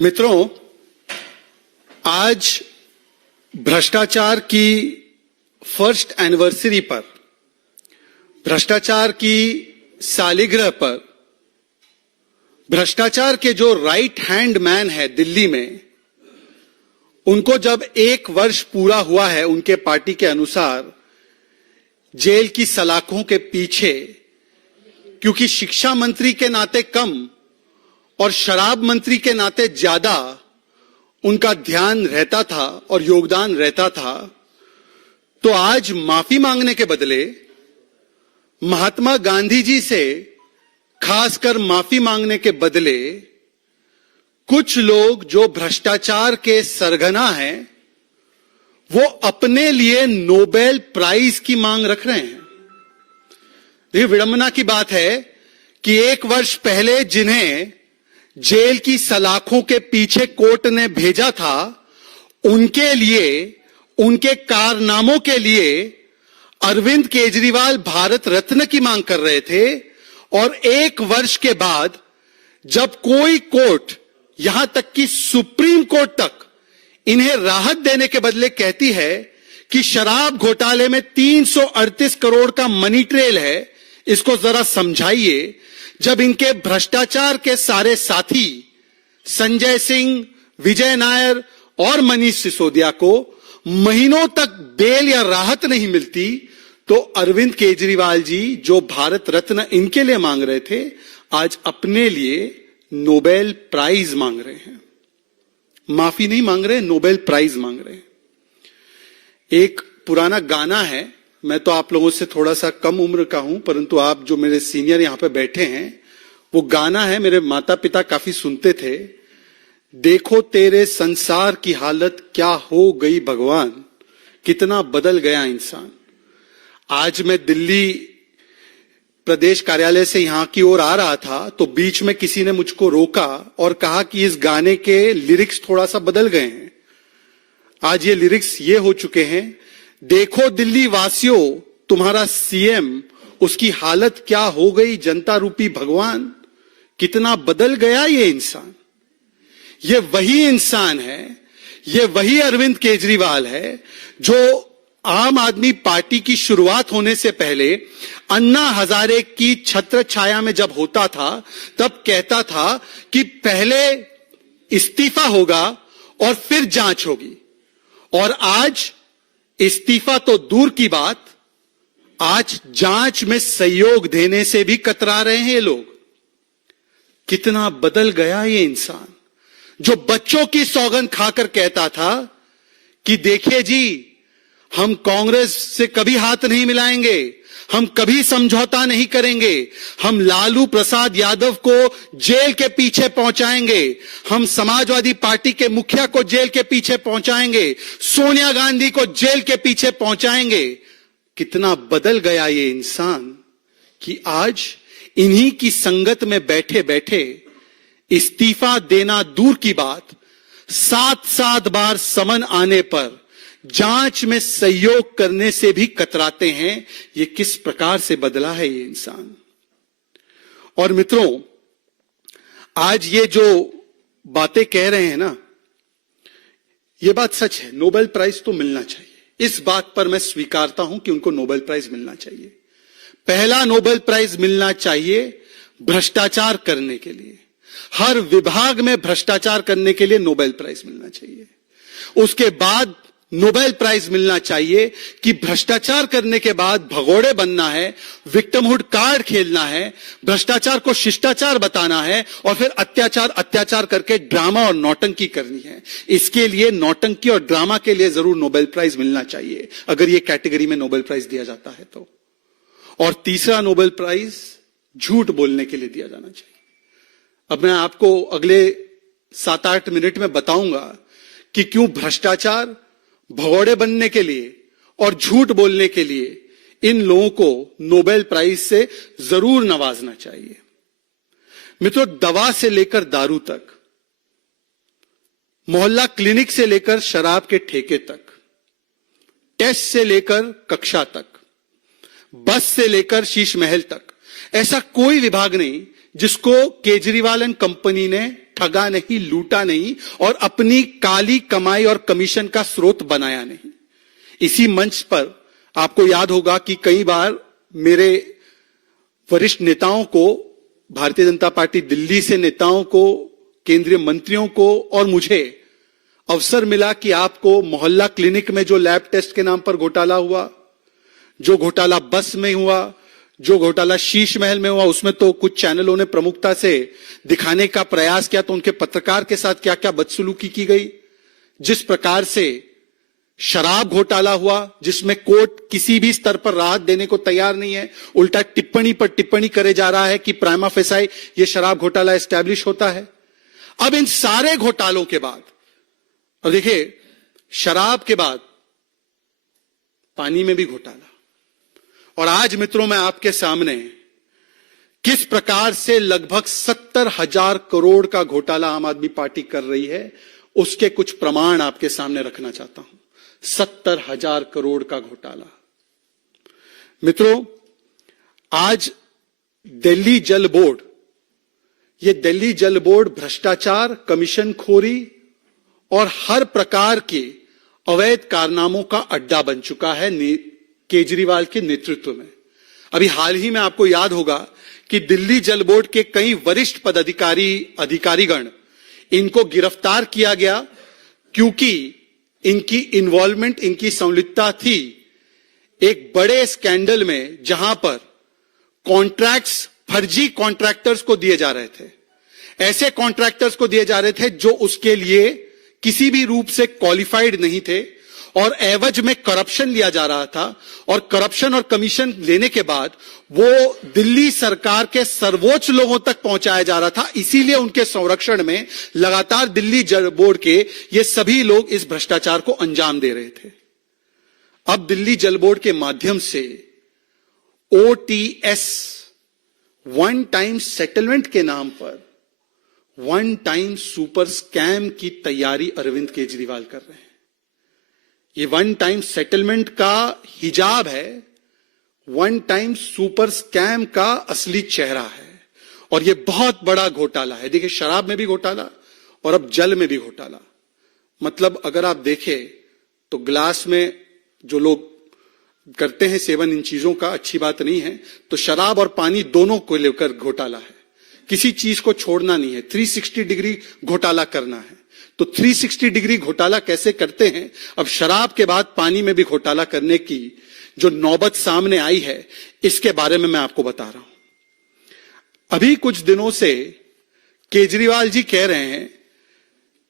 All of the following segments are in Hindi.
मित्रों, आज भ्रष्टाचार की फर्स्ट एनिवर्सरी पर, भ्रष्टाचार की सालगिरह पर, भ्रष्टाचार के जो राइट हैंड मैन है दिल्ली में, उनको जब 1 वर्ष पूरा हुआ है उनके पार्टी के अनुसार जेल की सलाखों के पीछे, क्योंकि शिक्षा मंत्री के नाते कम और शराब मंत्री के नाते ज्यादा उनका ध्यान रहता था और योगदान रहता था, तो आज माफी मांगने के बदले महात्मा गांधी जी से खासकर माफी मांगने के बदले कुछ लोग जो भ्रष्टाचार के सरगना हैं, वो अपने लिए नोबेल प्राइज की मांग रख रहे हैं। ये विडंबना की बात है कि 1 वर्ष पहले जिन्हें जेल की सलाखों के पीछे कोर्ट ने भेजा था, उनके लिए, उनके कारनामों के लिए अरविंद केजरीवाल भारत रत्न की मांग कर रहे थे। और 1 वर्ष के बाद जब कोई कोर्ट, यहां तक कि सुप्रीम कोर्ट तक इन्हें राहत देने के बदले कहती है कि शराब घोटाले में 338 करोड़ का मनी ट्रेल है, इसको जरा समझाइए। जब इनके भ्रष्टाचार के सारे साथी संजय सिंह, विजय नायर और मनीष सिसोदिया को महीनों तक बेल या राहत नहीं मिलती, तो अरविंद केजरीवाल जी जो भारत रत्न इनके लिए मांग रहे थे, आज अपने लिए नोबेल प्राइज मांग रहे हैं। माफी नहीं मांग रहे, नोबेल प्राइज मांग रहे हैं। एक पुराना गाना है, मैं तो आप लोगों से थोड़ा सा कम उम्र का हूं, परंतु आप जो मेरे सीनियर यहां पे बैठे हैं, वो गाना है, मेरे माता पिता काफी सुनते थे। देखो तेरे संसार की हालत क्या हो गई भगवान, कितना बदल गया इंसान। आज मैं दिल्ली प्रदेश कार्यालय से यहां की ओर आ रहा था, तो बीच में किसी ने मुझको रोका और कहा कि इस गाने के लिरिक्स थोड़ा सा बदल गए हैं। आज ये लिरिक्स ये हो चुके हैं, देखो दिल्ली वासियों तुम्हारा सीएम, उसकी हालत क्या हो गई जनता रूपी भगवान, कितना बदल गया ये इंसान। ये वही इंसान है, ये वही अरविंद केजरीवाल है जो आम आदमी पार्टी की शुरुआत होने से पहले अन्ना हजारे की छत्र छाया में जब होता था, तब कहता था कि पहले इस्तीफा होगा और फिर जांच होगी। और आज इस्तीफा तो दूर की बात, आज जांच में सहयोग देने से भी कतरा रहे हैं ये लोग। कितना बदल गया ये इंसान, जो बच्चों की सौगंध खाकर कहता था कि देखिए जी, हम कांग्रेस से कभी हाथ नहीं मिलाएंगे, हम कभी समझौता नहीं करेंगे, हम लालू प्रसाद यादव को जेल के पीछे पहुंचाएंगे, हम समाजवादी पार्टी के मुखिया को जेल के पीछे पहुंचाएंगे, सोनिया गांधी को जेल के पीछे पहुंचाएंगे। कितना बदल गया ये इंसान कि आज इन्हीं की संगत में बैठे बैठे इस्तीफा देना दूर की बात, 7-7 बार समन आने पर जांच में सहयोग करने से भी कतराते हैं। ये किस प्रकार से बदला है ये इंसान। और मित्रों, आज ये जो बातें कह रहे हैं ना, ये बात सच है, नोबेल प्राइज तो मिलना चाहिए। इस बात पर मैं स्वीकारता हूं कि उनको नोबेल प्राइज मिलना चाहिए। पहला नोबेल प्राइज मिलना चाहिए भ्रष्टाचार करने के लिए, हर विभाग में भ्रष्टाचार करने के लिए नोबेल प्राइज मिलना चाहिए। उसके बाद नोबेल प्राइज मिलना चाहिए कि भ्रष्टाचार करने के बाद भगोड़े बनना है, विक्टिमहुड कार्ड खेलना है, भ्रष्टाचार को शिष्टाचार बताना है और फिर अत्याचार करके ड्रामा और नौटंकी करनी है। इसके लिए, नौटंकी और ड्रामा के लिए जरूर नोबेल प्राइज मिलना चाहिए, अगर ये कैटेगरी में नोबेल प्राइज दिया जाता है तो। और तीसरा नोबेल प्राइज झूठ बोलने के लिए दिया जाना चाहिए। अब मैं आपको अगले 7-8 मिनट में बताऊंगा कि क्यों भ्रष्टाचार, भगोड़े बनने के लिए और झूठ बोलने के लिए इन लोगों को नोबेल प्राइज से जरूर नवाजना चाहिए। मित्रों, दवा से लेकर दारू तक, मोहल्ला क्लिनिक से लेकर शराब के ठेके तक, टेस्ट से लेकर कक्षा तक, बस से लेकर शीश महल तक, ऐसा कोई विभाग नहीं जिसको केजरीवाल एंड कंपनी ने ठगा नहीं, लूटा नहीं और अपनी काली कमाई और कमीशन का स्रोत बनाया नहीं। इसी मंच पर आपको याद होगा कि कई बार मेरे वरिष्ठ नेताओं को, भारतीय जनता पार्टी दिल्ली से नेताओं को, केंद्रीय मंत्रियों को और मुझे अवसर मिला कि आपको मोहल्ला क्लिनिक में जो लैब टेस्ट के नाम पर घोटाला हुआ, जो घोटाला बस में हुआ, जो घोटाला शीश महल में हुआ, उसमें तो कुछ चैनलों ने प्रमुखता से दिखाने का प्रयास किया तो उनके पत्रकार के साथ क्या क्या बदसलूकी की गई। जिस प्रकार से शराब घोटाला हुआ, जिसमें कोर्ट किसी भी स्तर पर राहत देने को तैयार नहीं है, उल्टा टिप्पणी पर टिप्पणी करे जा रहा है कि प्राइमा फेसाई ये शराब घोटाला एस्टैब्लिश होता है। अब इन सारे घोटालों के बाद, और देखिए शराब के बाद पानी में भी घोटाला, और आज मित्रों मैं आपके सामने किस प्रकार से लगभग 70,000 करोड़ का घोटाला आम आदमी पार्टी कर रही है, उसके कुछ प्रमाण आपके सामने रखना चाहता हूं। 70,000 करोड़ का घोटाला। मित्रों, आज दिल्ली जल बोर्ड, ये दिल्ली जल बोर्ड भ्रष्टाचार, कमीशन खोरी और हर प्रकार के अवैध कारनामों का अड्डा बन चुका है केजरीवाल के नेतृत्व में। अभी हाल ही में आपको याद होगा कि दिल्ली जल बोर्ड के कई वरिष्ठ अधिकारीगण, इनको गिरफ्तार किया गया क्योंकि इनकी इन्वॉल्वमेंट, इनकी संलिप्तता थी एक बड़े स्कैंडल में जहां पर कॉन्ट्रैक्ट्स फर्जी कॉन्ट्रैक्टर्स को दिए जा रहे थे। ऐसे कॉन्ट्रैक्टर्स को दिए जा रहे थे जो उसके लिए किसी भी रूप से क्वालिफाइड नहीं थे और एवज में करप्शन लिया जा रहा था, और करप्शन और कमीशन लेने के बाद वो दिल्ली सरकार के सर्वोच्च लोगों तक पहुंचाया जा रहा था। इसीलिए उनके संरक्षण में लगातार दिल्ली जल बोर्ड के ये सभी लोग इस भ्रष्टाचार को अंजाम दे रहे थे। अब दिल्ली जल बोर्ड के माध्यम से OTS, वन टाइम सेटलमेंट के नाम पर वन टाइम सुपर स्कैम की तैयारी अरविंद केजरीवाल कर रहे हैं। ये वन टाइम सेटलमेंट का हिजाब है, वन टाइम सुपर स्कैम का असली चेहरा है, और ये बहुत बड़ा घोटाला है। देखिए, शराब में भी घोटाला और अब जल में भी घोटाला। मतलब अगर आप देखें तो ग्लास में जो लोग करते हैं सेवन इन चीजों का, अच्छी बात नहीं है, तो शराब और पानी दोनों को लेकर घोटाला है। किसी चीज को छोड़ना नहीं है, 360 डिग्री घोटाला करना है। तो 360 डिग्री घोटाला कैसे करते हैं, अब शराब के बाद पानी में भी घोटाला करने की जो नौबत सामने आई है, इसके बारे में मैं आपको बता रहा हूं। अभी कुछ दिनों से केजरीवाल जी कह रहे हैं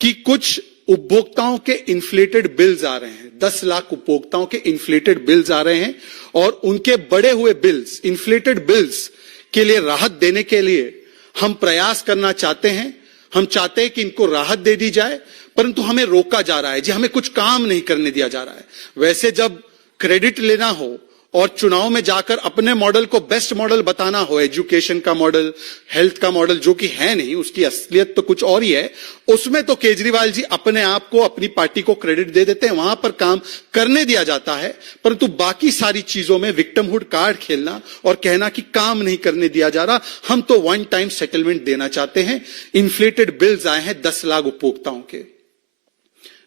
कि कुछ उपभोक्ताओं के इन्फ्लेटेड बिल्स आ रहे हैं, 10 लाख उपभोक्ताओं के इन्फ्लेटेड बिल्स आ रहे हैं, और उनके बढ़े हुए बिल्स, इन्फ्लेटेड बिल्स के लिए राहत देने के लिए हम प्रयास करना चाहते हैं। हम चाहते हैं कि इनको राहत दे दी जाए, परंतु हमें रोका जा रहा है जी, हमें कुछ काम नहीं करने दिया जा रहा है। वैसे जब क्रेडिट लेना हो और चुनाव में जाकर अपने मॉडल को बेस्ट मॉडल बताना हो, एजुकेशन का मॉडल, हेल्थ का मॉडल, जो कि है नहीं, उसकी असलियत तो कुछ और ही है, उसमें तो केजरीवाल जी अपने आप को, अपनी पार्टी को क्रेडिट दे देते हैं, वहां पर काम करने दिया जाता है। परंतु बाकी सारी चीजों में विक्टिमहुड कार्ड खेलना और कहना कि काम नहीं करने दिया जा रहा, हम तो वन टाइम सेटलमेंट देना चाहते हैं। इन्फ्लेटेड बिल्स आए हैं 10 लाख उपभोक्ताओं के।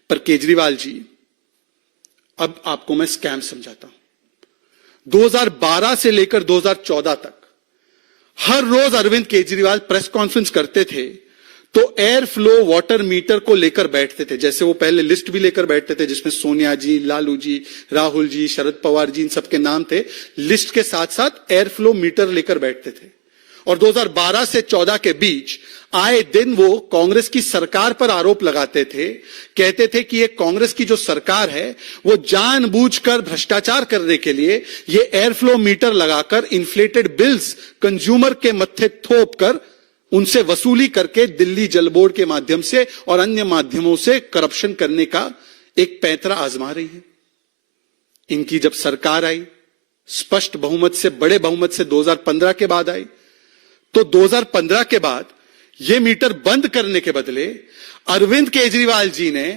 पर केजरीवाल जी, अब आपको मैं स्कैम समझाता हूं। 2012 से लेकर 2014 तक हर रोज अरविंद केजरीवाल प्रेस कॉन्फ्रेंस करते थे तो एयर फ्लो वाटर मीटर को लेकर बैठते थे। जैसे वो पहले लिस्ट भी लेकर बैठते थे जिसमें सोनिया जी, लालू जी, राहुल जी, शरद पवार जी, इन सबके नाम थे। लिस्ट के साथ साथ एयर फ्लो मीटर लेकर बैठते थे, और 2012 से 14 के बीच आए दिन वो कांग्रेस की सरकार पर आरोप लगाते थे, कहते थे कि ये कांग्रेस की जो सरकार है वो जानबूझकर भ्रष्टाचार करने के लिए ये एयर फ्लो मीटर लगाकर इन्फ्लेटेड बिल्स कंज्यूमर के मत्थे थोप कर उनसे वसूली करके दिल्ली जल बोर्ड के माध्यम से और अन्य माध्यमों से करप्शन करने का एक पैंतरा आजमा रही है। इनकी जब सरकार आई, स्पष्ट बहुमत से, बड़े बहुमत से 2015 के बाद आई, तो 2015 के बाद ये मीटर बंद करने के बदले अरविंद केजरीवाल जी ने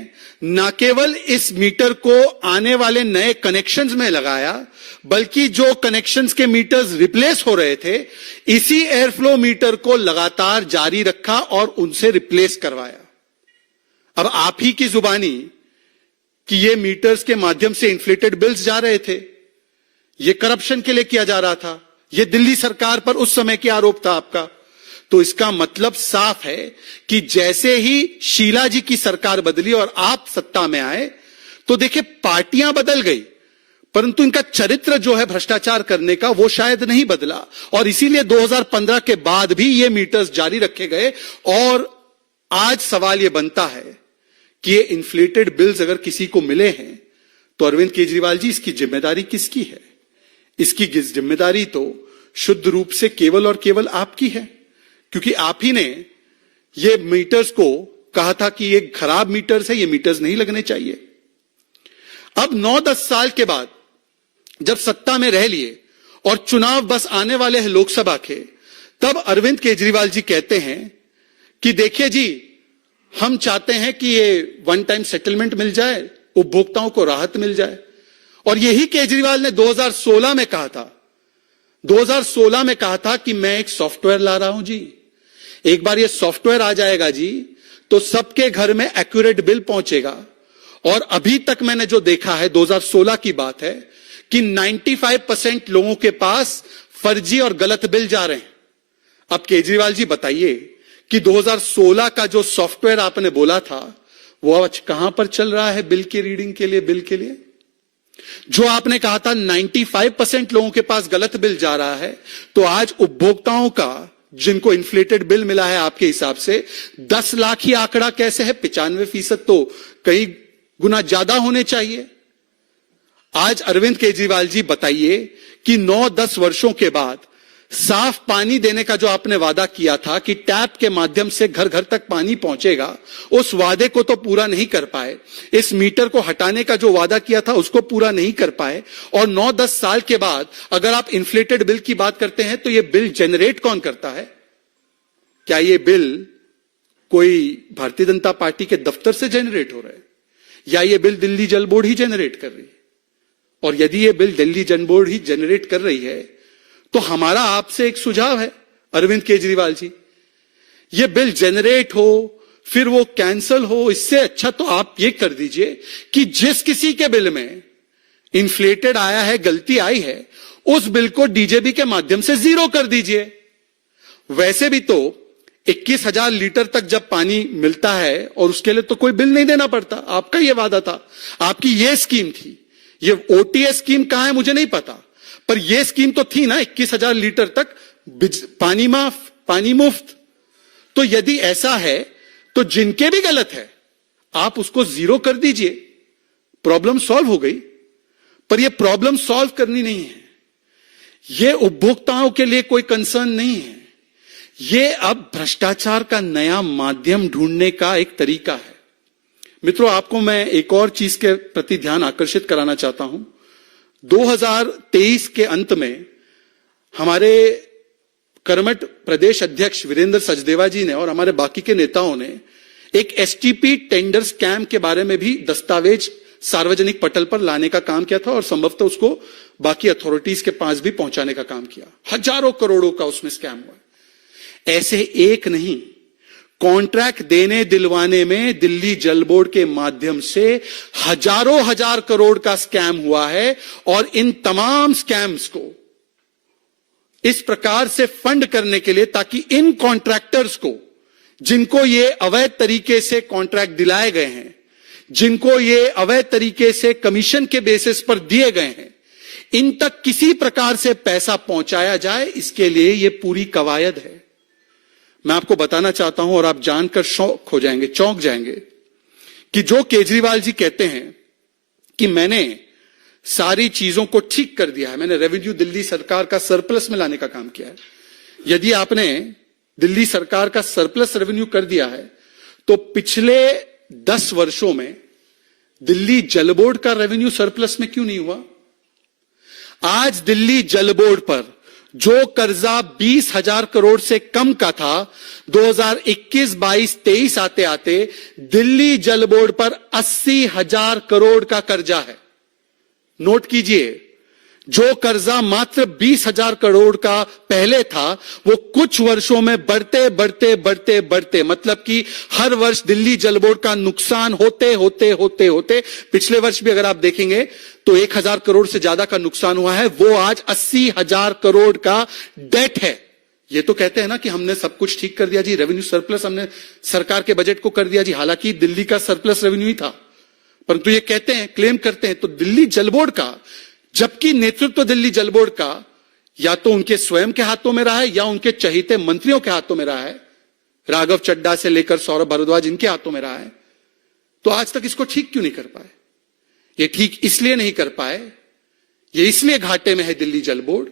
न केवल इस मीटर को आने वाले नए कनेक्शंस में लगाया, बल्कि जो कनेक्शंस के मीटर्स रिप्लेस हो रहे थे, इसी एयरफ्लो मीटर को लगातार जारी रखा और उनसे रिप्लेस करवाया। अब आप ही की जुबानी कि ये मीटर्स के माध्यम से इन्फ्लेटेड बिल्स जा रहे थे, ये करप्शन के लिए किया जा रहा था, ये दिल्ली सरकार पर उस समय की आरोप था आपका। तो इसका मतलब साफ है कि जैसे ही शीला जी की सरकार बदली और आप सत्ता में आए, तो देखिए पार्टियां बदल गई, परंतु इनका चरित्र जो है भ्रष्टाचार करने का, वो शायद नहीं बदला। और इसीलिए 2015 के बाद भी ये मीटर्स जारी रखे गए। और आज सवाल ये बनता है कि ये इन्फ्लेटेड बिल्स अगर किसी को मिले हैं, तो अरविंद केजरीवाल जी, इसकी जिम्मेदारी किसकी है? इसकी जिम्मेदारी तो शुद्ध रूप से केवल और केवल आपकी है, क्योंकि आप ही ने ये मीटर्स को कहा था कि ये खराब मीटर्स है, ये मीटर्स नहीं लगने चाहिए। अब 9-10 साल के बाद जब सत्ता में रह लिए और चुनाव बस आने वाले हैं लोकसभा के, तब अरविंद केजरीवाल जी कहते हैं कि देखिए जी, हम चाहते हैं कि ये वन टाइम सेटलमेंट मिल जाए, उपभोक्ताओं को राहत मिल जाए। और यही केजरीवाल ने 2016 में कहा था, 2016 में कहा था कि मैं एक सॉफ्टवेयर ला रहा हूं जी, एक बार ये सॉफ्टवेयर आ जाएगा जी, तो सबके घर में एक्यूरेट बिल पहुंचेगा। और अभी तक मैंने जो देखा है, 2016 की बात है, कि 95% लोगों के पास फर्जी और गलत बिल जा रहे हैं। अब केजरीवाल जी बताइए कि 2016 का जो सॉफ्टवेयर आपने बोला था, वो आज कहां पर चल रहा है बिल की रीडिंग के लिए, बिल के लिए? जो आपने कहा था 95% लोगों के पास गलत बिल जा रहा है, तो आज उपभोक्ताओं का जिनको इन्फ्लेटेड बिल मिला है आपके हिसाब से 10 लाख ही आंकड़ा कैसे है? 95% तो कई गुना ज्यादा होने चाहिए। आज अरविंद केजरीवाल जी बताइए कि 9-10 वर्षों के बाद साफ पानी देने का जो आपने वादा किया था कि टैप के माध्यम से घर घर तक पानी पहुंचेगा, उस वादे को तो पूरा नहीं कर पाए। इस मीटर को हटाने का जो वादा किया था उसको पूरा नहीं कर पाए। और 9-10 साल के बाद अगर आप इन्फ्लेटेड बिल की बात करते हैं, तो ये बिल जनरेट कौन करता है? क्या ये बिल कोई भारतीय जनता पार्टी के दफ्तर से जनरेट हो रहा है, या ये बिल दिल्ली जल बोर्ड ही जनरेट कर रही है? और यदि ये बिल दिल्ली जल बोर्ड ही जनरेट कर रही है, तो हमारा आपसे एक सुझाव है अरविंद केजरीवाल जी, ये बिल जनरेट हो फिर वो कैंसल हो, इससे अच्छा तो आप ये कर दीजिए कि जिस किसी के बिल में इन्फ्लेटेड आया है, गलती आई है, उस बिल को डीजेबी के माध्यम से जीरो कर दीजिए। वैसे भी तो 21,000 लीटर तक जब पानी मिलता है और उसके लिए तो कोई बिल नहीं देना पड़ता, आपका ये वादा था, आपकी ये स्कीम थी। ये ओटीएस स्कीम कहां है मुझे नहीं पता, पर यह स्कीम तो थी ना, 21,000 लीटर तक पानी माफ, पानी मुफ्त। तो यदि ऐसा है तो जिनके भी गलत है आप उसको जीरो कर दीजिए, प्रॉब्लम सॉल्व हो गई। पर यह प्रॉब्लम सॉल्व करनी नहीं है, यह उपभोक्ताओं के लिए कोई कंसर्न नहीं है, यह अब भ्रष्टाचार का नया माध्यम ढूंढने का एक तरीका है। मित्रों, आपको मैं एक और चीज के प्रति ध्यान आकर्षित कराना चाहता हूं। 2023 के अंत में हमारे कर्मठ प्रदेश अध्यक्ष वीरेंद्र सचदेवा जी ने और हमारे बाकी के नेताओं ने एक एसटीपी टेंडर स्कैम के बारे में भी दस्तावेज सार्वजनिक पटल पर लाने का काम किया था और संभवतः उसको बाकी अथॉरिटीज के पास भी पहुंचाने का काम किया। हजारों करोड़ों का उसमें स्कैम हुआ। ऐसे एक नहीं, कॉन्ट्रैक्ट देने दिलवाने में दिल्ली जल बोर्ड के माध्यम से हजारों हजार करोड़ का स्कैम हुआ है। और इन तमाम स्कैम्स को इस प्रकार से फंड करने के लिए, ताकि इन कॉन्ट्रैक्टर्स को, जिनको ये अवैध तरीके से कॉन्ट्रैक्ट दिलाए गए हैं, जिनको ये अवैध तरीके से कमीशन के बेसिस पर दिए गए हैं, इन तक किसी प्रकार से पैसा पहुंचाया जाए, इसके लिए ये पूरी कवायद है। मैं आपको बताना चाहता हूं और आप जानकर शौक हो जाएंगे, चौंक जाएंगे, कि जो केजरीवाल जी कहते हैं कि मैंने सारी चीजों को ठीक कर दिया है, मैंने रेवेन्यू दिल्ली सरकार का सरप्लस में लाने का काम किया है। यदि आपने दिल्ली सरकार का सरप्लस रेवेन्यू कर दिया है, तो पिछले 10 वर्षों में दिल्ली जल बोर्ड का रेवेन्यू सरप्लस में क्यों नहीं हुआ? आज दिल्ली जल बोर्ड पर जो कर्जा 20,000 करोड़ से कम का था, 2021-22-23 आते आते दिल्ली जल बोर्ड पर 80,000 करोड़ का कर्जा है। नोट कीजिए, जो कर्जा मात्र 20,000 करोड़ का पहले था, वो कुछ वर्षों में बढ़ते बढ़ते बढ़ते बढ़ते, मतलब कि हर वर्ष दिल्ली जल बोर्ड का नुकसान होते होते होते होते, पिछले वर्ष भी अगर आप देखेंगे तो 1,000 करोड़ से ज्यादा का नुकसान हुआ है, वो आज 80,000 करोड़ का डेट है। ये तो कहते हैं ना कि हमने सब कुछ ठीक कर दिया जी, रेवेन्यू सरप्लस हमने सरकार के बजट को कर दिया जी, हालांकि दिल्ली का सरप्लस रेवेन्यू ही था, परंतु ये कहते हैं, क्लेम करते हैं। तो दिल्ली जल बोर्ड का, जबकि नेतृत्व दिल्ली जल बोर्ड का या तो उनके स्वयं के हाथों में रहा है या उनके चहीते मंत्रियों के हाथों में रहा है, राघव चड्ढा से लेकर सौरभ भारद्वाज इनके हाथों में रहा है, तो आज तक इसको ठीक क्यों नहीं कर पाए? ये ठीक इसलिए नहीं कर पाए, ये इसलिए घाटे में है दिल्ली जल बोर्ड,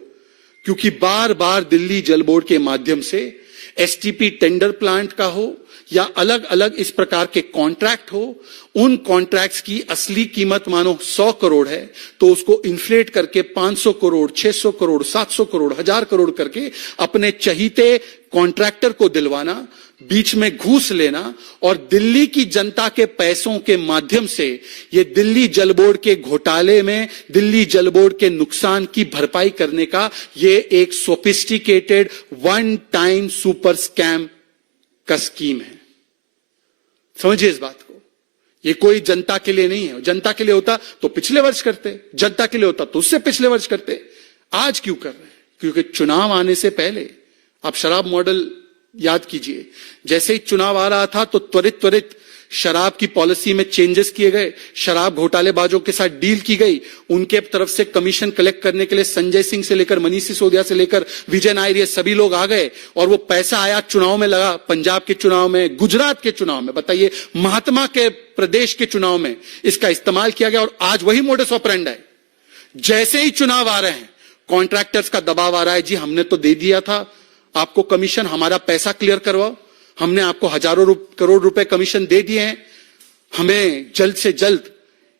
क्योंकि बार बार दिल्ली जल बोर्ड के माध्यम से एसटीपी टेंडर प्लांट का हो या अलग अलग इस प्रकार के कॉन्ट्रैक्ट हो, उन कॉन्ट्रैक्ट्स की असली कीमत मानो 100 करोड़ है तो उसको इन्फ्लेट करके 500 करोड़, 600 करोड़, 700 करोड़, 1000 करोड़ करके अपने चहीते कॉन्ट्रैक्टर को दिलवाना, बीच में घूस लेना और दिल्ली की जनता के पैसों के माध्यम से ये दिल्ली जल बोर्ड के घोटाले में दिल्ली जल बोर्ड के नुकसान की भरपाई करने का ये एक sophisticated one time super scam का स्कीम है। समझिए इस बात को, ये कोई जनता के लिए नहीं है। जनता के लिए होता तो पिछले वर्ष करते, जनता के लिए होता तो उससे पिछले वर्ष करते। आज क्यों कर रहे हैं? क्योंकि चुनाव आने से पहले, आप शराब मॉडल याद कीजिए, जैसे ही चुनाव आ रहा था तो त्वरित शराब की पॉलिसी में चेंजेस किए गए, शराब घोटालेबाजों के साथ डील की गई, उनके तरफ से कमीशन कलेक्ट करने के लिए संजय सिंह से लेकर मनीष सिसोदिया से लेकर विजय नायर, ये सभी लोग आ गए और वो पैसा आया चुनाव में लगा, पंजाब के चुनाव में, गुजरात के चुनाव में, बताइए महात्मा के प्रदेश के चुनाव में इसका इस्तेमाल किया गया। और आज वही मोडस ऑपरेंडी है। जैसे ही चुनाव आ रहे हैं, कॉन्ट्रैक्टर्स का दबाव आ रहा है, जी हमने तो दे दिया था आपको कमीशन, हमारा पैसा क्लियर करवाओ, हमने आपको हजारों करोड़ रुपए कमीशन दे दिए हैं, हमें जल्द से जल्द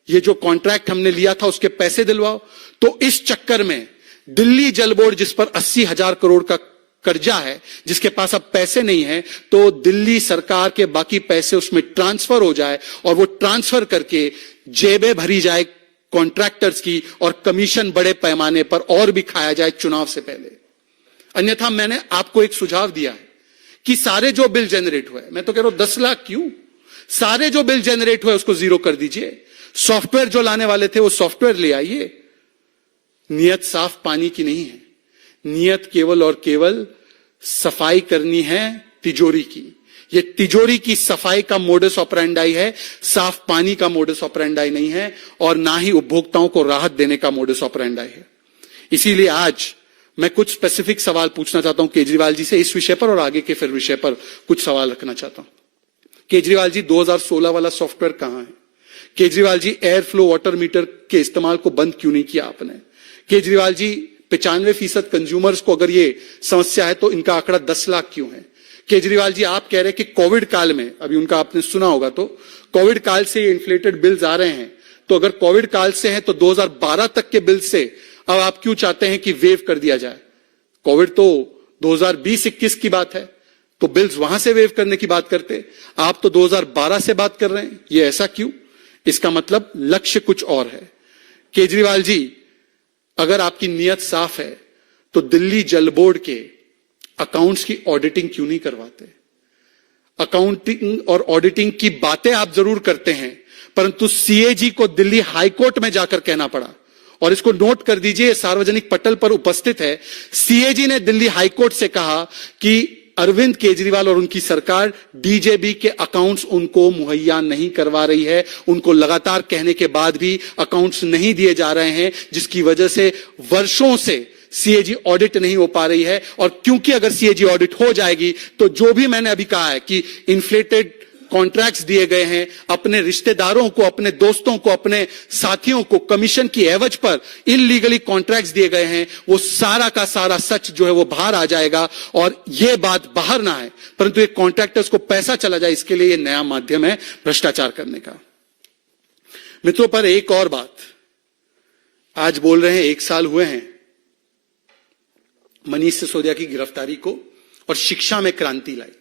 ये जो कॉन्ट्रैक्ट हमने लिया था उसके पैसे दिलवाओ। तो इस चक्कर में दिल्ली जल बोर्ड, जिस पर 80,000 करोड़ का कर्जा है, जिसके पास अब पैसे नहीं है, तो दिल्ली सरकार के बाकी पैसे उसमें ट्रांसफर हो जाए और वो ट्रांसफर करके जेबें भरी जाए कॉन्ट्रैक्टर्स की और कमीशन बड़े पैमाने पर और भी खाया जाए चुनाव से पहले। अन्यथा मैंने आपको एक सुझाव दिया है कि सारे जो बिल जनरेट हुए, मैं तो कह रहा हूं 10 लाख क्यों, सारे जो बिल जनरेट हुए उसको जीरो कर दीजिए। सॉफ्टवेयर जो लाने वाले थे वो सॉफ्टवेयर ले आइए। नियत साफ पानी की नहीं है, नियत केवल और केवल सफाई करनी है तिजोरी की। ये तिजोरी की सफाई का मोडस ऑपरेंडाई है, साफ पानी का मोडस ऑपरेंडाई नहीं है और ना ही उपभोक्ताओं को राहत देने का मोडस ऑपरेंडाई है। इसीलिए आज मैं कुछ स्पेसिफिक सवाल पूछना चाहता हूं केजरीवाल जी से इस विषय पर और आगे के फिर विषय पर कुछ सवाल रखना चाहता हूं। केजरीवाल जी, 2016 वाला सॉफ्टवेयर कहां है? Kejriwal ji, air flow water meter के इस्तेमाल को बंद क्यों नहीं किया आपने? केजरीवाल जी, 95% कंज्यूमर्स को अगर ये समस्या है तो इनका आंकड़ा 10 लाख क्यों है? केजरीवाल जी, आप कह रहे हैं कि कोविड काल में, अभी उनका आपने सुना होगा, तो कोविड काल से ये इन्फ्लेटेड बिल्स आ रहे हैं, तो अगर कोविड काल से है तो 2012 तक के बिल से अब आप क्यों चाहते हैं कि वेव कर दिया जाए? कोविड तो 2020-21 की बात है, तो बिल्स वहां से वेव करने की बात करते, आप तो 2012 से बात कर रहे हैं। ये ऐसा क्यों? इसका मतलब लक्ष्य कुछ और है। केजरीवाल जी, अगर आपकी नीयत साफ है तो दिल्ली जल बोर्ड के अकाउंट्स की ऑडिटिंग क्यों नहीं करवाते? अकाउंटिंग और ऑडिटिंग की बातें आप जरूर करते हैं, परंतु सीएजी को दिल्ली हाईकोर्ट में जाकर कहना पड़ा, और इसको नोट कर दीजिए, सार्वजनिक पटल पर उपस्थित है। सीएजी ने दिल्ली हाईकोर्ट से कहा कि अरविंद केजरीवाल और उनकी सरकार डीजेबी के अकाउंट्स उनको मुहैया नहीं करवा रही है। उनको लगातार कहने के बाद भी अकाउंट्स नहीं दिए जा रहे हैं, जिसकी वजह से वर्षों से सीएजी ऑडिट नहीं हो पा रही है। और क्योंकि अगर सीएजी ऑडिट हो जाएगी तो जो भी मैंने अभी कहा है कि इन्फ्लेटेड कॉन्ट्रैक्ट्स दिए गए हैं, अपने रिश्तेदारों को, अपने दोस्तों को, अपने साथियों को कमीशन की एवज पर इलीगली कॉन्ट्रैक्ट्स दिए गए हैं, वो सारा का सारा सच जो है वो बाहर आ जाएगा। और ये बात बाहर ना आए परंतु एक कॉन्ट्रैक्टर्स को पैसा चला जाए, इसके लिए ये नया माध्यम है भ्रष्टाचार करने का। मित्रों, पर एक और बात, आज बोल रहे हैं 1 साल हुए हैं, मनीष सिसोदिया की गिरफ्तारी को और शिक्षा में क्रांति लाई।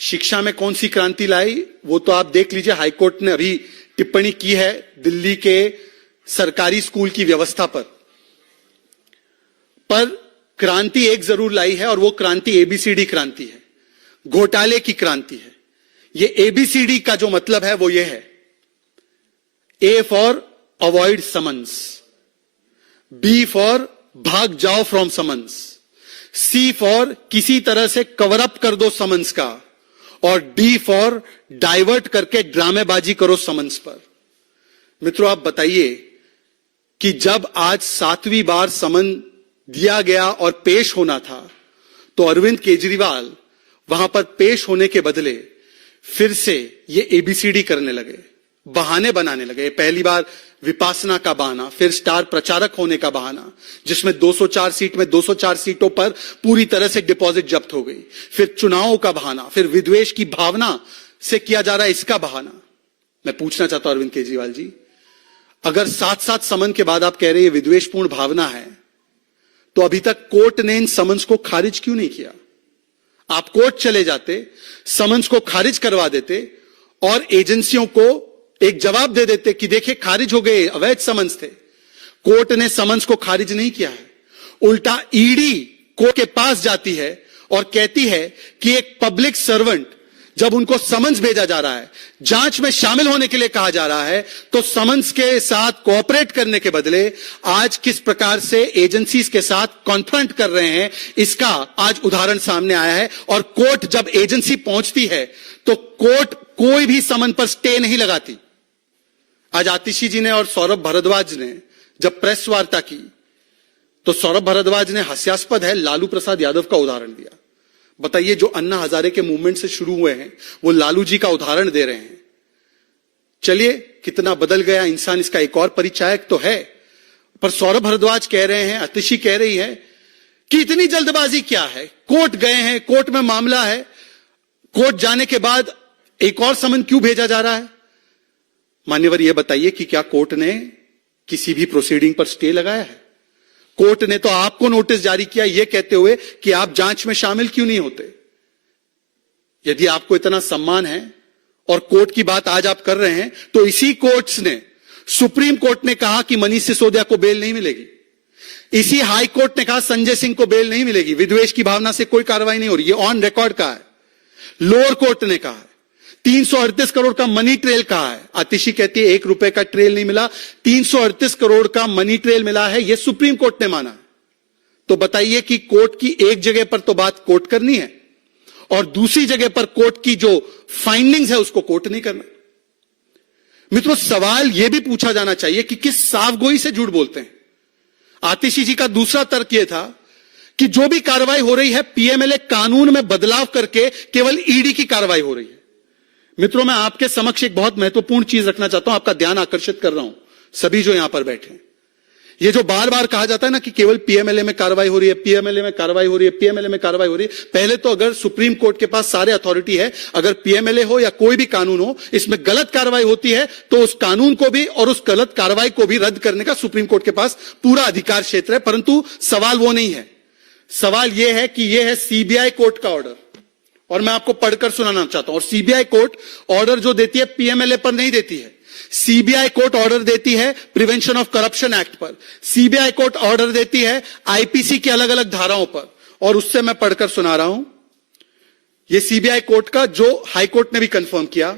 शिक्षा में कौन सी क्रांति लाई वो तो आप देख लीजिए। हाईकोर्ट ने अभी टिप्पणी की है दिल्ली के सरकारी स्कूल की व्यवस्था पर क्रांति एक जरूर लाई है और वो क्रांति एबीसीडी क्रांति है, घोटाले की क्रांति है। ये एबीसीडी का जो मतलब है वो ये है, A for avoid summons, B for भाग जाओ फ्रॉम समन्स, सी फॉर किसी तरह से कवर अप कर दो समन्स का, और डी फॉर डाइवर्ट करके ड्रामेबाजी करो समन्स पर। मित्रों आप बताइए कि जब आज 7वीं बार समन दिया गया और पेश होना था तो अरविंद केजरीवाल वहां पर पेश होने के बदले फिर से ये एबीसीडी करने लगे, बहाने बनाने लगे। पहली बार विपासना का बहाना, फिर स्टार प्रचारक होने का बहाना जिसमें 204 सीट में 204 सीटों पर पूरी तरह से डिपॉजिट जब्त हो गई, फिर चुनावों का बहाना, फिर विद्वेष की भावना से किया जा रहा है इसका बहाना। मैं पूछना चाहता हूं अरविंद केजरीवाल जी, अगर 7 समन के बाद आप कह रहे हैं विद्वेषपूर्ण भावना है तो अभी तक कोर्ट ने इन समन्स को खारिज क्यों नहीं किया? आप कोर्ट चले जाते, समन्स को खारिज करवा देते और एजेंसियों को एक जवाब दे देते कि देखिए खारिज हो गए, अवैध समन्स थे। कोर्ट ने समन्स को खारिज नहीं किया है, उल्टा ईडी कोर्ट के पास जाती है और कहती है कि एक पब्लिक सर्वेंट जब उनको समन्स भेजा जा रहा है, जांच में शामिल होने के लिए कहा जा रहा है, तो समन्स के साथ कोऑपरेट करने के बदले आज किस प्रकार से एजेंसीज के साथ कॉन्फ्रंट कर रहे हैं इसका आज उदाहरण सामने आया है। और कोर्ट जब एजेंसी पहुंचती है तो कोर्ट कोई भी समन पर स्टे नहीं लगाती। आज आतिशी जी ने और सौरभ भारद्वाज ने जब प्रेस वार्ता की तो सौरभ भारद्वाज ने हास्यास्पद है लालू प्रसाद यादव का उदाहरण दिया। बताइए जो अन्ना हजारे के मूवमेंट से शुरू हुए हैं वो लालू जी का उदाहरण दे रहे हैं। चलिए कितना बदल गया इंसान, इसका एक और परिचायक तो है। पर सौरभ भारद्वाज कह रहे हैं, आतिशी कह रही है कि इतनी जल्दबाजी क्या है, कोर्ट गए हैं, कोर्ट में मामला है, कोर्ट जाने के बाद एक और समन क्यों भेजा जा रहा है? मान्यवर ये बताइए कि क्या कोर्ट ने किसी भी प्रोसीडिंग पर स्टे लगाया है? कोर्ट ने तो आपको नोटिस जारी किया यह कहते हुए कि आप जांच में शामिल क्यों नहीं होते। यदि आपको इतना सम्मान है और कोर्ट की बात आज आप कर रहे हैं तो इसी कोर्ट्स ने, सुप्रीम कोर्ट ने कहा कि मनीष सिसोदिया को बेल नहीं मिलेगी, इसी हाई कोर्ट ने कहा संजय सिंह को बेल नहीं मिलेगी, विद्वेष की भावना से कोई कार्रवाई नहीं हो रही, ये ऑन रिकॉर्ड कहा है। लोअर कोर्ट ने कहा है 338 करोड़ का मनी ट्रेल कहा है। आतिशी कहती है 1 रुपए का ट्रेल नहीं मिला, 338 करोड़ का मनी ट्रेल मिला है, यह सुप्रीम कोर्ट ने माना। तो बताइए कि कोर्ट की एक जगह पर तो बात कोर्ट करनी है और दूसरी जगह पर कोर्ट की जो फाइंडिंग्स है उसको कोर्ट नहीं करना। मित्रों सवाल यह भी पूछा जाना चाहिए कि किस साफगोई से झूठ बोलते हैं। आतिशी जी का दूसरा तर्क यह था कि जो भी कार्रवाई हो रही है पीएमएलए कानून में बदलाव करके केवल ईडी की कार्रवाई हो रही है। मित्रों मैं आपके समक्ष एक बहुत महत्वपूर्ण चीज रखना चाहता हूं, आपका ध्यान आकर्षित कर रहा हूं, सभी जो यहां पर बैठे हैं। ये जो बार बार कहा जाता है ना कि केवल पीएमएलए में कार्रवाई हो रही है, पीएमएलए में कार्रवाई हो रही है, पीएमएलए में कार्रवाई हो रही है। पहले तो अगर सुप्रीम कोर्ट के पास सारे अथॉरिटी है, अगर पीएमएलए हो या कोई भी कानून हो, इसमें गलत कार्रवाई होती है तो उस कानून को भी और उस गलत कार्रवाई को भी रद्द करने का सुप्रीम कोर्ट के पास पूरा अधिकार क्षेत्र है। परंतु सवाल वो नहीं है, सवाल यह है कि यह है सीबीआई कोर्ट का ऑर्डर और मैं आपको पढ़कर सुनाना चाहता हूं। और सीबीआई कोर्ट ऑर्डर जो देती है पीएमएलए पर नहीं देती है, सीबीआई कोर्ट ऑर्डर देती है प्रिवेंशन ऑफ करप्शन एक्ट पर, सीबीआई कोर्ट ऑर्डर देती है आईपीसी की अलग अलग धाराओं पर। और उससे मैं पढ़कर सुना रहा हूं, यह सीबीआई कोर्ट का जो हाई कोर्ट ने भी कंफर्म किया।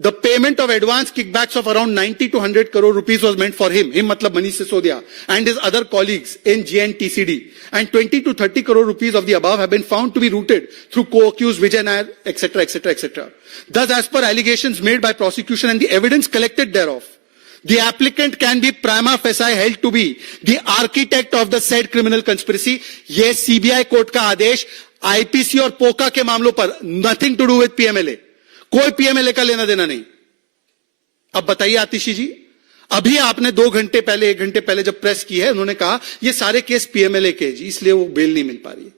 The payment of advance kickbacks of around 90 to 100 crore rupees was meant for him मतलब Manish Sisodia and his other colleagues in JNTCD, and 20 to 30 crore rupees of the above have been found to be routed through co-accused Vijay Nair, etc., etc., etc. Thus, as per allegations made by prosecution and the evidence collected thereof, the applicant can be prima facie held to be the architect of the said criminal conspiracy. ये CBI कोर्ट का आदेश IPC और पोका के मामलों पर, nothing to do with PMLA, कोई पीएमएलए का लेना देना नहीं। अब बताइए आतिशी जी, अभी आपने 2 घंटे पहले 1 घंटे पहले जब प्रेस की है उन्होंने कहा ये सारे केस पीएमएलए के जी, इसलिए वो बेल नहीं मिल पा रही है।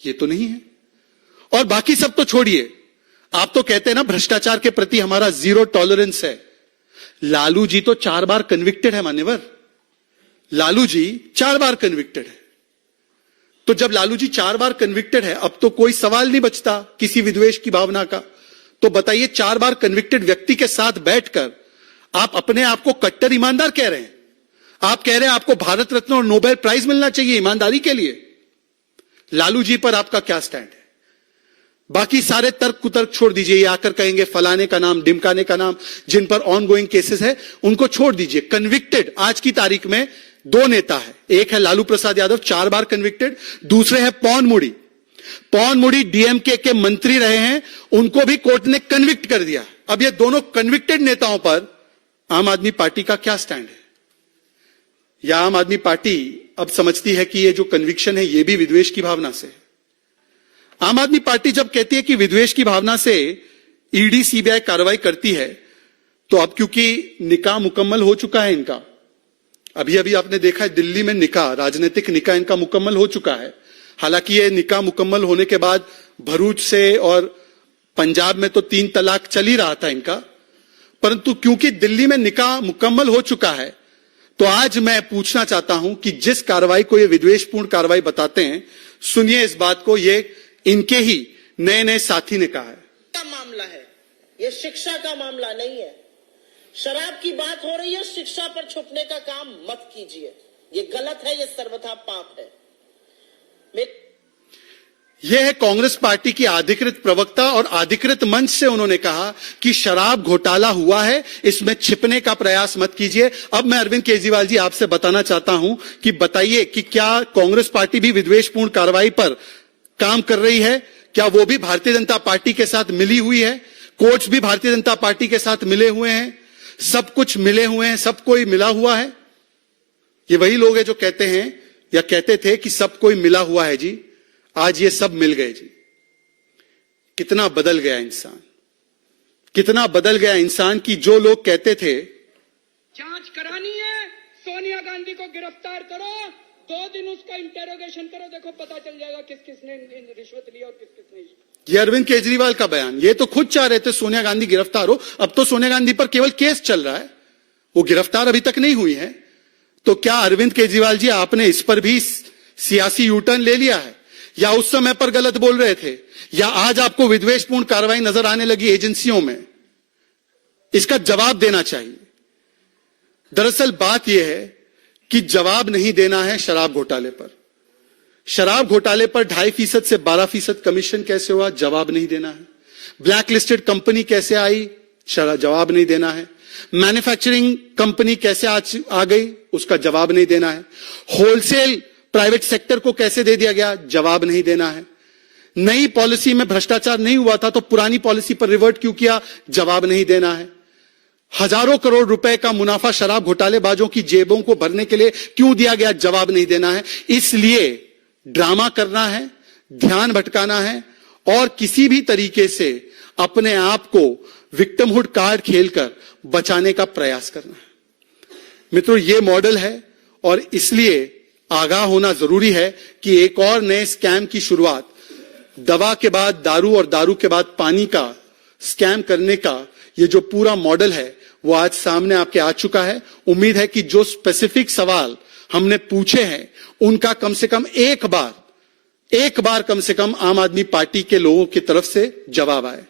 ये तो नहीं है। और बाकी सब तो छोड़िए, आप तो कहते हैं ना भ्रष्टाचार के प्रति हमारा 0 टॉलरेंस है। लालू जी तो 4 बार कन्विक्टेड है मान्यवर, लालू जी 4 बार कन्विक्टेड है। तो जब लालू जी 4 बार कन्विक्टेड है, अब तो कोई सवाल नहीं बचता किसी विद्वेष की भावना का। तो बताइए, 4 बार कन्विक्टेड व्यक्ति के साथ बैठकर आप अपने आप को कट्टर ईमानदार कह रहे हैं। आप कह रहे हैं आपको भारत रत्न और नोबेल प्राइज मिलना चाहिए ईमानदारी के लिए। लालू जी पर आपका क्या स्टैंड है? बाकी सारे तर्क कुतर्क छोड़ दीजिए। ये आकर कहेंगे फलाने का नाम, ढिमकाने का नाम, जिन पर ऑनगोइंग केसेस है उनको छोड़ दीजिए। कन्विक्टेड आज की तारीख में 2 नेता है। एक है लालू प्रसाद यादव, 4 बार कन्विक्टेड। दूसरे है पवन मुड़ी। पवन मुड़ी डीएमके के मंत्री रहे हैं, उनको भी कोर्ट ने कन्विक्ट कर दिया। अब ये दोनों कन्विक्टेड नेताओं पर आम आदमी पार्टी का क्या स्टैंड है? या आम आदमी पार्टी अब समझती है कि ये जो कन्विक्शन है ये भी विद्वेष की भावना से है? आम आदमी पार्टी जब कहती है कि विद्वेष की भावना से ईडी सीबीआई कार्रवाई करती है, तो अब क्योंकि निकाह मुकम्मल हो चुका है इनका, अभी अभी आपने देखा है दिल्ली में निकाह, राजनीतिक निकाह इनका मुकम्मल हो चुका है। हालांकि ये निकाह मुकम्मल होने के बाद भरूच से और पंजाब में तो 3 तलाक चल ही रहा था इनका, परंतु क्योंकि दिल्ली में निकाह मुकम्मल हो चुका है, तो आज मैं पूछना चाहता हूं कि जिस कार्रवाई को ये विद्वेषपूर्ण कार्रवाई बताते हैं, सुनिए इस बात को। ये इनके ही नए नए साथी ने कहा है। का मामला है, ये शिक्षा का मामला नहीं है। शराब की बात हो रही है, शिक्षा पर छुपने का काम मत कीजिए, ये गलत है, ये सर्वथा पाप है। यह है कांग्रेस पार्टी की अधिकृत प्रवक्ता, और अधिकृत मंच से उन्होंने कहा कि शराब घोटाला हुआ है, इसमें छिपने का प्रयास मत कीजिए। अब मैं अरविंद केजरीवाल जी आपसे बताना चाहता हूं कि बताइए कि क्या कांग्रेस पार्टी भी विद्वेषपूर्ण कार्रवाई पर काम कर रही है? क्या वो भी भारतीय जनता पार्टी के साथ मिली हुई है? कोर्ट्स भी भारतीय जनता पार्टी के साथ मिले हुए हैं, सब कुछ मिले हुए हैं, सब कोई मिला हुआ है। ये वही लोग हैं जो कहते हैं या कहते थे कि सब कोई मिला हुआ है जी। आज ये सब मिल गए जी। कितना बदल गया इंसान, कितना बदल गया इंसान कि जो लोग कहते थे जांच करानी है, सोनिया गांधी को गिरफ्तार करो, 2 दिन उसका इंटेरोगेशन करो, देखो पता चल जाएगा किस किसने रिश्वत लिया और किस किसने। ये अरविंद केजरीवाल का बयान। ये तो खुद चाह रहे थे सोनिया गांधी गिरफ्तार हो, अब तो सोनिया गांधी पर केवल केस चल रहा है, वो गिरफ्तार अभी तक नहीं हुई है। तो क्या अरविंद केजरीवाल जी आपने इस पर भी सियासी यूटर्न ले लिया है, या उस समय पर गलत बोल रहे थे, या आज आपको विद्वेषपूर्ण कार्रवाई नजर आने लगी एजेंसियों में? इसका जवाब देना चाहिए। दरअसल बात यह है कि जवाब नहीं देना है शराब घोटाले पर। शराब घोटाले पर 2.5% से 12% कमीशन कैसे हुआ? जवाब नहीं देना है। ब्लैक लिस्टेड कंपनी कैसे आई? जवाब नहीं देना है। मैन्युफैक्चरिंग कंपनी कैसे आ गई? उसका जवाब नहीं देना है। होलसेल प्राइवेट सेक्टर को कैसे दे दिया गया? जवाब नहीं देना है। नई पॉलिसी में भ्रष्टाचार नहीं हुआ था तो पुरानी पॉलिसी पर रिवर्ट क्यों किया? जवाब नहीं देना है। हजारों करोड़ रुपए का मुनाफा शराब घोटालेबाजों की जेबों को भरने के लिए क्यों दिया गया? जवाब नहीं देना है। इसलिए ड्रामा करना है, ध्यान भटकाना है और किसी भी तरीके से अपने आप को विक्टिमहुड कार्ड खेलकर बचाने का प्रयास करना है। मित्रों, ये मॉडल है और इसलिए आगाह होना जरूरी है कि एक और नए स्कैम की शुरुआत, दवा के बाद दारू और दारू के बाद पानी का स्कैम करने का ये जो पूरा मॉडल है वो आज सामने आपके आ चुका है। उम्मीद है कि जो स्पेसिफिक सवाल हमने पूछे हैं उनका कम से कम एक बार कम से कम आम आदमी पार्टी के लोगों की तरफ से जवाब आए।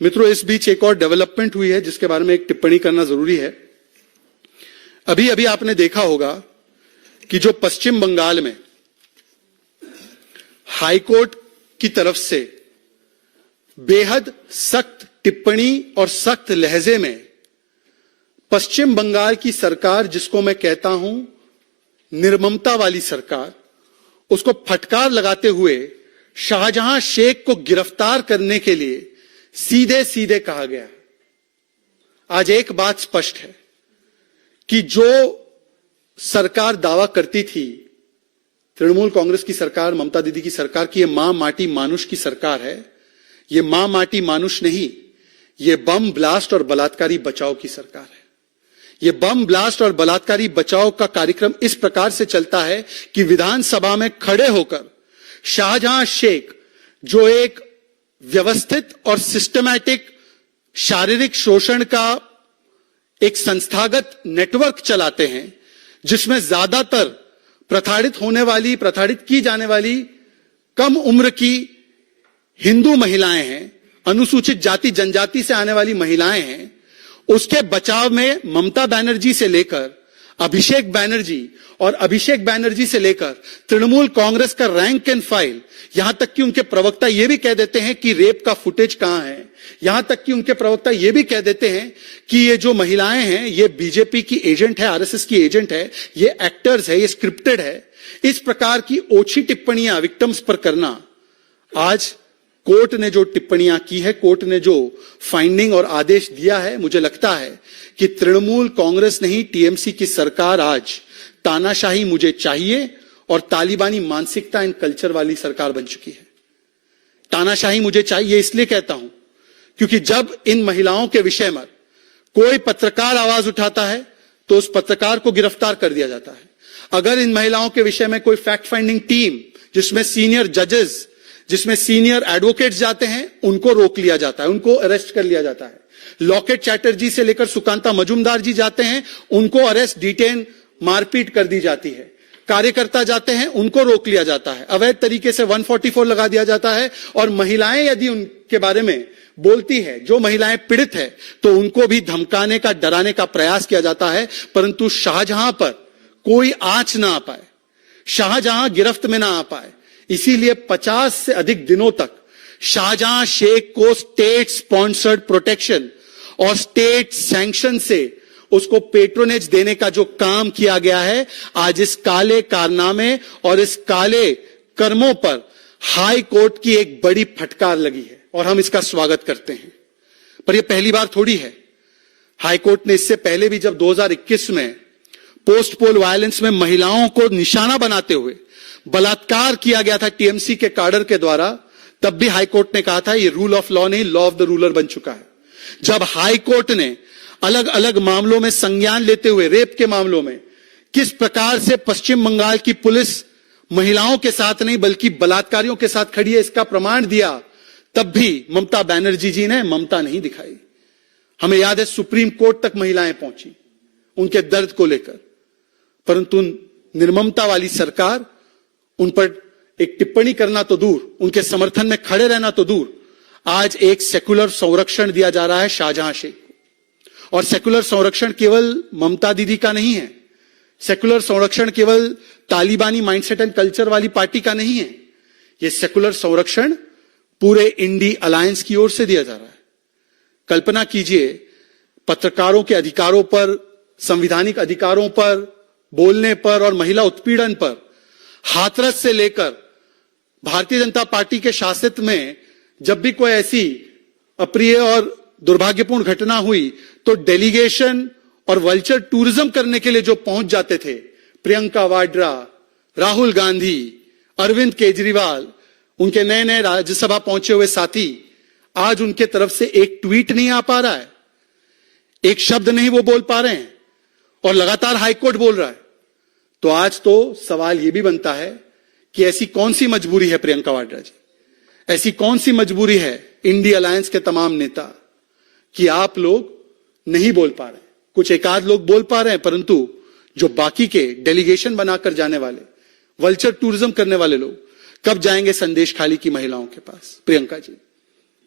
मित्रों, इस बीच एक और डेवलपमेंट हुई है जिसके बारे में एक टिप्पणी करना जरूरी है। अभी अभी आपने देखा होगा कि जो पश्चिम बंगाल में हाईकोर्ट की तरफ से बेहद सख्त टिप्पणी और सख्त लहजे में पश्चिम बंगाल की सरकार, जिसको मैं कहता हूं निर्ममता वाली सरकार, उसको फटकार लगाते हुए शाहजहां शेख को गिरफ्तार करने के लिए सीधे सीधे कहा गया। आज एक बात स्पष्ट है कि जो सरकार दावा करती थी, तृणमूल कांग्रेस की सरकार, ममता दीदी की सरकार, की ये मां माटी मानुष की सरकार है, ये मां माटी मानुष नहीं, ये बम ब्लास्ट और बलात्कारी बचाओ की सरकार है। ये बम ब्लास्ट और बलात्कारी बचाओ का कार्यक्रम इस प्रकार से चलता है कि विधानसभा में खड़े होकर शाहजहां शेख, जो एक व्यवस्थित और सिस्टमैटिक शारीरिक शोषण का एक संस्थागत नेटवर्क चलाते हैं, जिसमें ज्यादातर प्रताड़ित की जाने वाली कम उम्र की हिंदू महिलाएं हैं, अनुसूचित जाति जनजाति से आने वाली महिलाएं हैं, उसके बचाव में ममता बनर्जी से लेकर अभिषेक बनर्जी और अभिषेक बनर्जी से लेकर तृणमूल कांग्रेस का रैंक एंड फाइल, यहां तक कि उनके प्रवक्ता यह भी कह देते हैं कि रेप का फुटेज कहां है, यहां तक कि उनके प्रवक्ता यह भी कह देते हैं कि ये जो महिलाएं हैं ये बीजेपी की एजेंट है, आरएसएस की एजेंट है, ये एक्टर्स है, ये स्क्रिप्टेड है। इस प्रकार की ओछी टिप्पणियां विक्टिम्स पर करना, आज कोर्ट ने जो टिप्पणियां की है, कोर्ट ने जो फाइंडिंग और आदेश दिया है, मुझे लगता है कि तृणमूल कांग्रेस नहीं, टीएमसी की सरकार आज तानाशाही मुझे चाहिए और तालिबानी मानसिकता एंड कल्चर वाली सरकार बन चुकी है। तानाशाही मुझे चाहिए इसलिए कहता हूं क्योंकि जब इन महिलाओं के विषय में कोई पत्रकार आवाज उठाता है तो उस पत्रकार को गिरफ्तार कर दिया जाता है। अगर इन महिलाओं के विषय में कोई फैक्ट फाइंडिंग टीम, जिसमें सीनियर जजेस, जिसमें सीनियर एडवोकेट्स जाते हैं, उनको रोक लिया जाता है, उनको अरेस्ट कर लिया जाता है। लॉकेट चैटर्जी से लेकर सुकांता मजुमदार जी जाते हैं, उनको अरेस्ट, डिटेन, मारपीट कर दी जाती है। कार्यकर्ता जाते हैं, उनको रोक लिया जाता है, अवैध तरीके से 144 लगा दिया जाता है। और महिलाएं यदि उनके बारे में बोलती है, जो महिलाएं पीड़ित है, तो उनको भी धमकाने का, डराने का प्रयास किया जाता है। परंतु शाहजहां पर कोई आंच ना आ पाए, शाहजहां गिरफ्त में ना आ पाए, इसीलिए 50 से अधिक दिनों तक शाहजहां शेख को स्टेट स्पॉन्सर्ड प्रोटेक्शन और स्टेट सैंक्शन से उसको पेट्रोनेज देने का जो काम किया गया है, आज इस काले कारनामे और इस काले कर्मों पर हाई कोर्ट की एक बड़ी फटकार लगी है और हम इसका स्वागत करते हैं। पर यह पहली बार थोड़ी है। हाई कोर्ट ने इससे पहले भी, जब 2021 में पोस्ट पोल वायलेंस में महिलाओं को निशाना बनाते हुए बलात्कार किया गया था टीएमसी के काडर के द्वारा, तब भी हाई कोर्ट ने कहा था ये रूल ऑफ लॉ नहीं, लॉ ऑफ द रूलर बन चुका है। जब हाई कोर्ट ने अलग अलग मामलों में संज्ञान लेते हुए, रेप के मामलों में किस प्रकार से पश्चिम बंगाल की पुलिस महिलाओं के साथ नहीं बल्कि बलात्कारियों के साथ खड़ी है, इसका प्रमाण दिया, तब भी ममता बनर्जी जी ने ममता नहीं दिखाई। हमें याद है सुप्रीम कोर्ट तक महिलाएं पहुंची उनके दर्द को लेकर, परंतु निर्ममता वाली सरकार उन पर एक टिप्पणी करना तो दूर, उनके समर्थन में खड़े रहना तो दूर, आज एक सेकुलर संरक्षण दिया जा रहा है शाहजहां शेख को। और सेकुलर संरक्षण केवल ममता दीदी का नहीं है, सेकुलर संरक्षण केवल तालिबानी माइंडसेट एंड कल्चर वाली पार्टी का नहीं है, यह सेकुलर संरक्षण पूरे इंडी अलायंस की ओर से दिया जा रहा है। कल्पना कीजिए, पत्रकारों के अधिकारों पर, संवैधानिक अधिकारों पर, बोलने पर और महिला उत्पीड़न पर हाथरस से लेकर भारतीय जनता पार्टी के शासित में जब भी कोई ऐसी अप्रिय और दुर्भाग्यपूर्ण घटना हुई तो डेलीगेशन और वल्चर टूरिज्म करने के लिए जो पहुंच जाते थे, प्रियंका वाड्रा, राहुल गांधी, अरविंद केजरीवाल, उनके नए नए राज्यसभा पहुंचे हुए साथी, आज उनके तरफ से एक ट्वीट नहीं आ पा रहा है, एक शब्द नहीं वो बोल पा रहे हैं और लगातार हाईकोर्ट बोल रहा है। तो आज तो सवाल यह भी बनता है कि ऐसी कौन सी मजबूरी है प्रियंका वाड्रा जी, ऐसी कौन सी मजबूरी है इंडी अलायंस के तमाम नेता कि आप लोग नहीं बोल पा रहे। कुछ एकाध लोग बोल पा रहे हैं, परंतु जो बाकी के डेलीगेशन बनाकर जाने वाले, वल्चर टूरिज्म करने वाले लोग कब जाएंगे संदेश खाली की महिलाओं के पास? प्रियंका जी,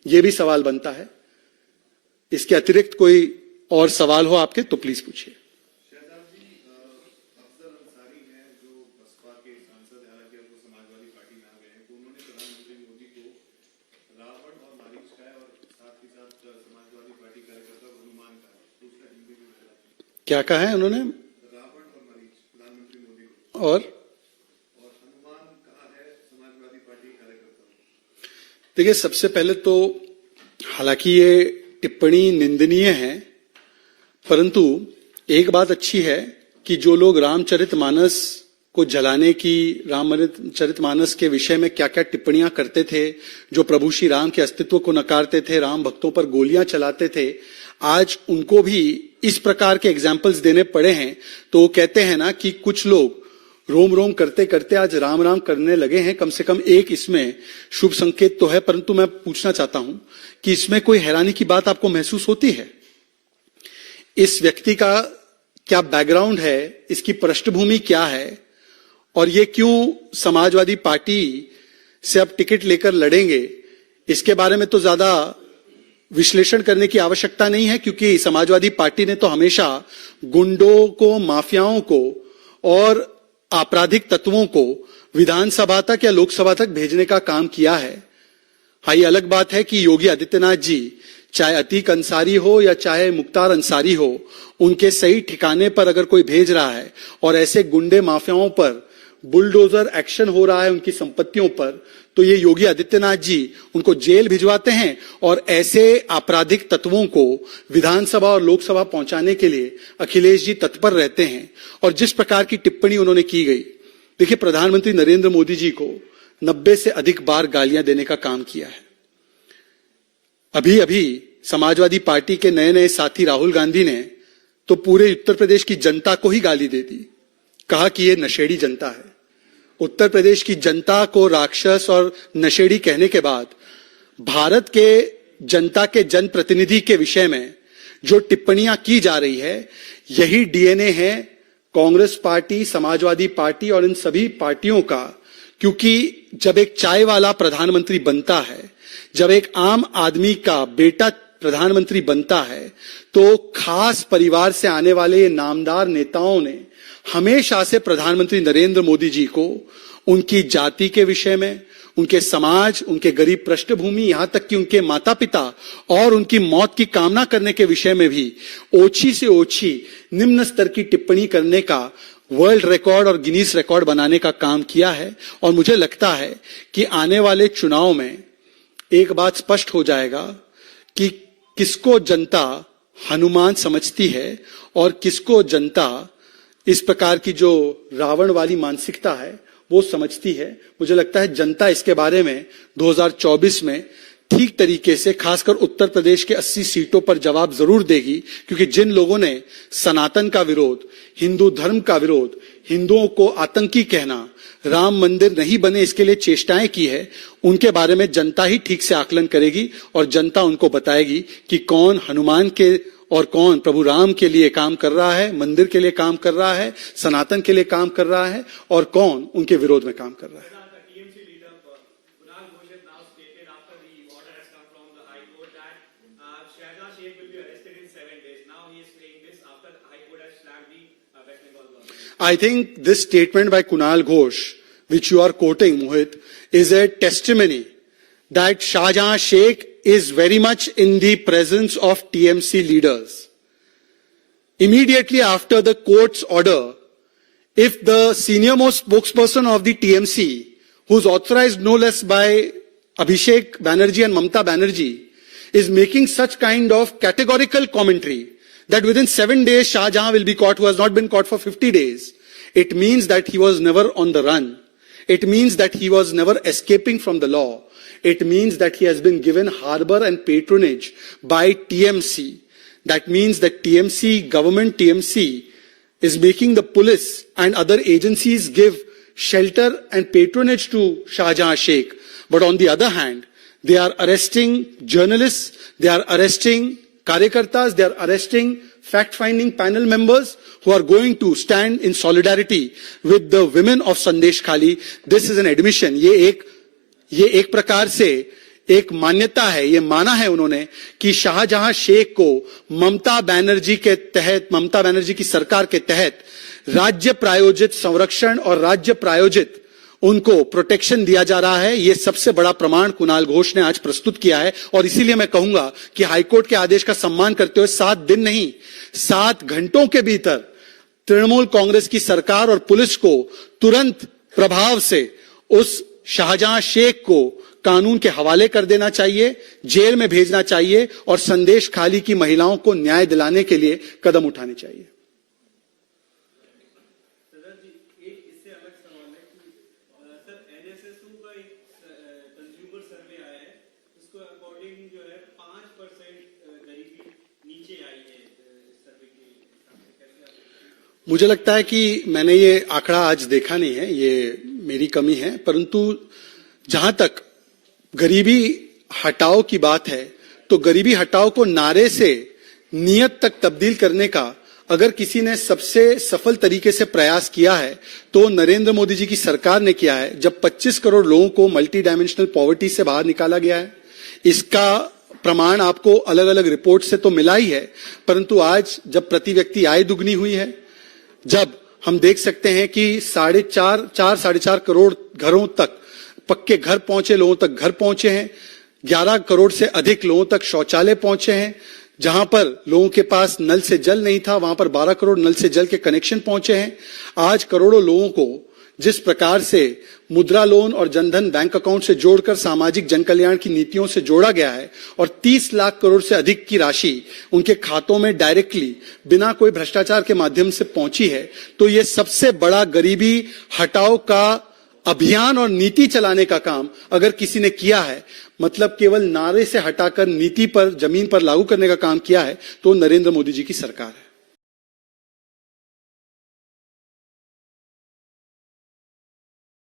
यह भी सवाल बनता है। इसके अतिरिक्त कोई और सवाल हो आपके तो प्लीज पूछिए। क्या कहा है उन्होंने? और देखिए, सबसे पहले तो हालांकि ये टिप्पणी निंदनीय है, परंतु एक बात अच्छी है कि जो लोग रामचरितमानस को जलाने की, रामचरितमानस के विषय में क्या क्या टिप्पणियां करते थे, जो प्रभु श्री राम के अस्तित्व को नकारते थे, राम भक्तों पर गोलियां चलाते थे, आज उनको भी इस प्रकार के एग्जाम्पल्स देने पड़े हैं। तो वो कहते हैं ना कि कुछ लोग रोम रोम करते करते आज राम राम करने लगे हैं। कम से कम एक इसमें शुभ संकेत तो है, परंतु मैं पूछना चाहता हूं कि इसमें कोई हैरानी की बात आपको महसूस होती है? इस व्यक्ति का क्या बैकग्राउंड है, इसकी पृष्ठभूमि क्या है, और ये क्यों समाजवादी पार्टी से अब टिकट लेकर लड़ेंगे, इसके बारे में तो ज्यादा विश्लेषण करने की आवश्यकता नहीं है, क्योंकि समाजवादी पार्टी ने तो हमेशा गुंडों को, माफियाओं को और आपराधिक तत्वों को विधानसभा तक या लोकसभा तक भेजने का काम किया है। हाँ, ये अलग बात है कि योगी आदित्यनाथ जी, चाहे अतीक अंसारी हो या चाहे मुख्तार अंसारी हो, उनके सही ठिकाने पर अगर कोई भेज रहा है और ऐसे गुंडे माफियाओं पर बुलडोजर एक्शन हो रहा है उनकी संपत्तियों पर, तो ये योगी आदित्यनाथ जी उनको जेल भिजवाते हैं और ऐसे आपराधिक तत्वों को विधानसभा और लोकसभा पहुंचाने के लिए अखिलेश जी तत्पर रहते हैं। और जिस प्रकार की टिप्पणी उन्होंने की गई, देखिए, प्रधानमंत्री नरेंद्र मोदी जी को 90 से अधिक बार गालियां देने का काम किया है। अभी अभी समाजवादी पार्टी के नए नए साथी राहुल गांधी ने तो पूरे उत्तर प्रदेश की जनता को ही गाली दे दी, कहा कि ये नशेड़ी जनता है। उत्तर प्रदेश की जनता को राक्षस और नशेड़ी कहने के बाद भारत के जनता के जनप्रतिनिधि के विषय में जो टिप्पणियां की जा रही है, यही डीएनए है कांग्रेस पार्टी, समाजवादी पार्टी और इन सभी पार्टियों का। क्योंकि जब एक चाय वाला प्रधानमंत्री बनता है, जब एक आम आदमी का बेटा प्रधानमंत्री बनता है, तो खास परिवार से आने वाले ये नामदार नेताओं ने हमेशा से प्रधानमंत्री नरेंद्र मोदी जी को उनकी जाति के विषय में, उनके समाज, उनके गरीब पृष्ठभूमि, यहां तक कि उनके माता पिता और उनकी मौत की कामना करने के विषय में भी ओछी से ओछी निम्न स्तर की टिप्पणी करने का वर्ल्ड रिकॉर्ड और गिनीज रिकॉर्ड बनाने का काम किया है। और मुझे लगता है कि आने वाले चुनाव में एक बात स्पष्ट हो जाएगा कि किसको जनता हनुमान समझती है और किसको जनता इस प्रकार की जो रावण वाली मानसिकता है वो समझती है। मुझे लगता है जनता इसके बारे में 2024 में ठीक तरीके से, खासकर उत्तर प्रदेश के 80 सीटों पर जवाब जरूर देगी। क्योंकि जिन लोगों ने सनातन का विरोध, हिंदू धर्म का विरोध, हिंदुओं को आतंकी कहना, राम मंदिर नहीं बने इसके लिए चेष्टाएं की है, उनके बारे में जनता ही ठीक से आकलन करेगी और जनता उनको बताएगी कि कौन हनुमान के और कौन प्रभु राम के लिए काम कर रहा है, मंदिर के लिए काम कर रहा है, सनातन के लिए काम कर रहा है और कौन उनके विरोध में काम कर रहा है। I think this statement by Kunal Ghosh, which you are quoting, Mohit, is a testimony that Shahjahan Sheikh is very much in the presence of TMC leaders. Immediately after the court's order, if the senior most spokesperson of the TMC, who's authorized no less by Abhishek Banerjee and Mamta Banerjee, is making such kind of categorical commentary that within 7 days Shahjahan will be caught, who has not been caught for 50 days, it means that he was never on the run. It means that he was never escaping from the law. It means that he has been given harbor and patronage by TMC. That means that government TMC is making the police and other agencies give shelter and patronage to Shahjahan Sheikh. But on the other hand, they are arresting journalists, they are arresting Karyakartas, they are arresting fact-finding panel members who are going to stand in solidarity with the women of Sandesh Khali. This is an admission. ये एक प्रकार से एक मान्यता है, ये माना है उन्होंने कि शाहजहां शेख को ममता बनर्जी के तहत, ममता बनर्जी की सरकार के तहत राज्य प्रायोजित संरक्षण और राज्य प्रायोजित उनको प्रोटेक्शन दिया जा रहा है। ये सबसे बड़ा प्रमाण कुणाल घोष ने आज प्रस्तुत किया है। और इसीलिए मैं कहूंगा कि हाईकोर्ट के आदेश का सम्मान करते हुए 7 दिन नहीं, 7 घंटों के भीतर तृणमूल कांग्रेस की सरकार और पुलिस को तुरंत प्रभाव से उस शाहजहां शेख को कानून के हवाले कर देना चाहिए, जेल में भेजना चाहिए और संदेश खाली की महिलाओं को न्याय दिलाने के लिए कदम उठाने चाहिए। मुझे लगता है कि मैंने ये आंकड़ा आज देखा नहीं है, ये मेरी कमी है, परंतु जहां तक गरीबी हटाओ की बात है तो गरीबी हटाओ को नारे से नियत तक तब्दील करने का अगर किसी ने सबसे सफल तरीके से प्रयास किया है तो नरेंद्र मोदी जी की सरकार ने किया है, जब 25 करोड़ लोगों को मल्टी डायमेंशनल पॉवर्टी से बाहर निकाला गया है। इसका प्रमाण आपको अलग अलग रिपोर्ट से तो मिला ही है, परंतु आज जब प्रति व्यक्ति आय दुगनी हुई है, जब हम देख सकते हैं कि 4.5 करोड़ घरों तक पक्के घर पहुंचे, लोगों तक घर पहुंचे हैं, 11 करोड़ से अधिक लोगों तक शौचालय पहुंचे हैं, जहां पर लोगों के पास नल से जल नहीं था वहां पर 12 करोड़ नल से जल के कनेक्शन पहुंचे हैं। आज करोड़ों लोगों को जिस प्रकार से मुद्रा लोन और जनधन बैंक अकाउंट से जोड़कर सामाजिक जनकल्याण की नीतियों से जोड़ा गया है और 30 लाख करोड़ से अधिक की राशि उनके खातों में डायरेक्टली बिना कोई भ्रष्टाचार के माध्यम से पहुंची है, तो ये सबसे बड़ा गरीबी हटाओ का अभियान और नीति चलाने का काम अगर किसी ने किया है, मतलब केवल नारे से हटाकर नीति पर, जमीन पर लागू करने का काम किया है, तो नरेंद्र मोदी जी की सरकार है।